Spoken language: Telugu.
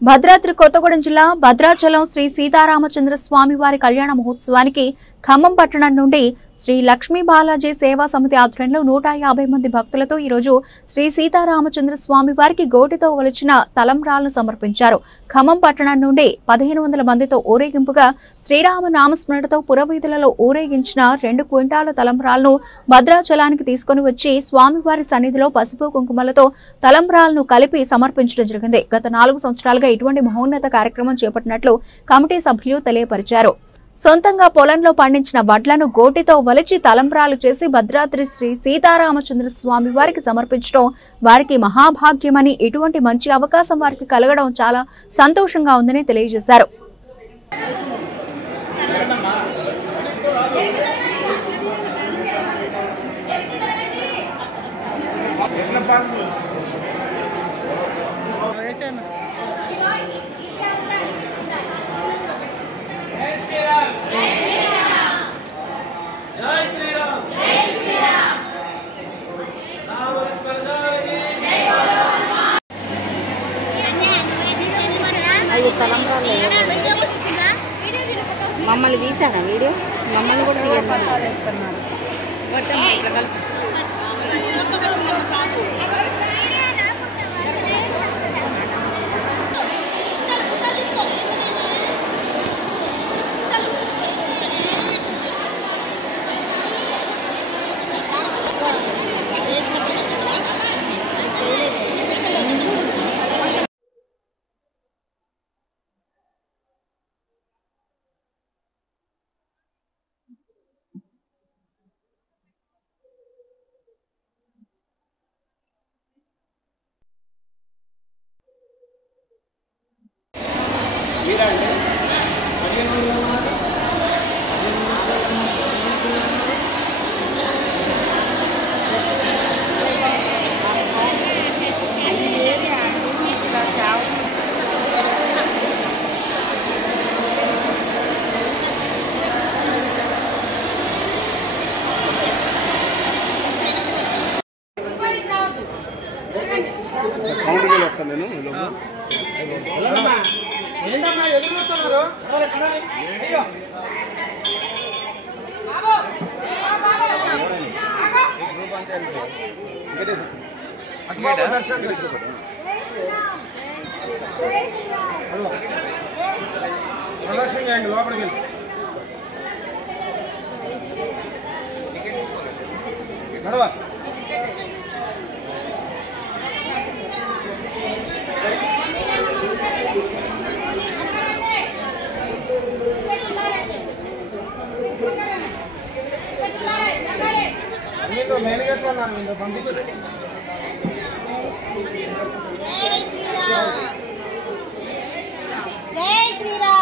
భద్రాద్రి కొత్తగూడెం జిల్లా భద్రాచలం శ్రీ సీతారామచంద్ర స్వామి వారి కళ్యాణ మహోత్సవానికి ఖమ్మం పట్టణం నుండి శ్రీ లక్ష్మీ బాలాజీ సేవా సమితి ఆధ్వర్యంలో 150 మంది భక్తులతో ఈ రోజు శ్రీ సీతారామచంద్ర స్వామి వారికి గోటితో వలిచిన తలంబ్రాలను సమర్పించారు. ఖమ్మం పట్టణం నుండి 1500 మందితో ఊరేగింపుగా శ్రీరామ నామస్మరణతో పురవీధులలో ఊరేగించిన 2 క్వింటాల తలంబ్రాలను భద్రాచలానికి తీసుకుని వచ్చి స్వామివారి సన్నిధిలో పసుపు కుంకుమలతో తలంబ్రాలను కలిపి సమర్పించడం జరిగింది. గత 4 సంవత్సరాలుగా ఇటువంటి మహోన్నత కార్యక్రమం చేపట్టినట్లు కమిటీ సభ్యులు తెలియపరిచారు. సొంతంగా పొలంలో పండించిన వడ్లను గోటితో వలిచి తలంబ్రాలు చేసి భద్రాద్రి శ్రీ సీతారామచంద్ర స్వామి వారికి సమర్పించడం వారికి మహాభాగ్యమని, ఇటువంటి మంచి అవకాశం వారికి కలగడం చాలా సంతోషంగా ఉందని తెలియజేశారు. మమ్మల్ని తీసారా వీడియో? మమ్మల్ని కూడా తీయన్నారు. ప్రదర్శన చేయండి లోపలికి. నడవ మీతో మెయిన్ గేట్లో ఉన్నారు, మీతో పంపించు. జై శ్రీరామ్.